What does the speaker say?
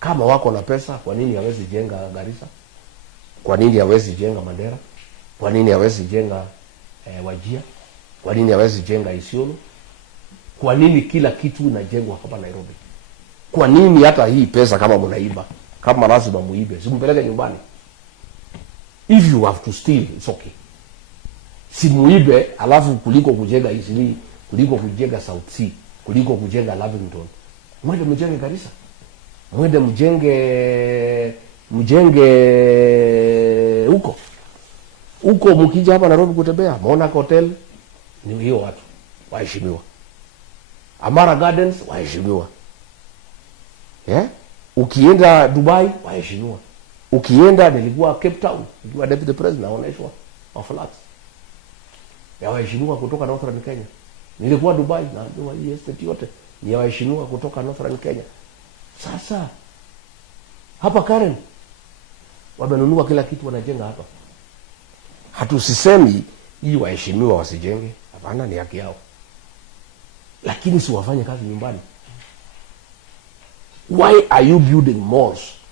Kama wako na pesa, kwa nini hawezi jenga Garissa? Kwa nini hawezi jenga Mandera? Kwa nini hawezi jenga Wajir? Kwa nini hawezi jenga Isiolo? Kwa nini kila kitu inajengwa hapa Nairobi? Kwa nini hata hii pesa kama mnaiba, kama lazima muibe, simpeleke nyumbani? If you have to steal, it's okay. Si muibe, alafu kuliko kujenga Eastleigh, kuliko kujenga South Sea, kuliko kujenga Lavington, mwende mjenge Garissa. Mwende mjenge huko mkija hapa Nairobi kutembea, Monarch Hotel ni hiyo watu waheshimiwa. Amara Gardens waheshimiwa. Ukienda Dubai waheshimiwa. Ukienda, nilikuwa Cape Town, nilikuwa deputy president, naoneshwa flats ya waheshimiwa kutoka Northern Kenya. Nilikuwa Dubai na ndio hii estate yote ni waheshimiwa kutoka Northern Kenya. Sasa hapa Karen wamenunua kila kitu, wanajenga hapa. Hatusisemi hii waheshimiwa wasijenge, hapana, ni haki yao, lakini si wafanye kazi nyumbani. Why are you building malls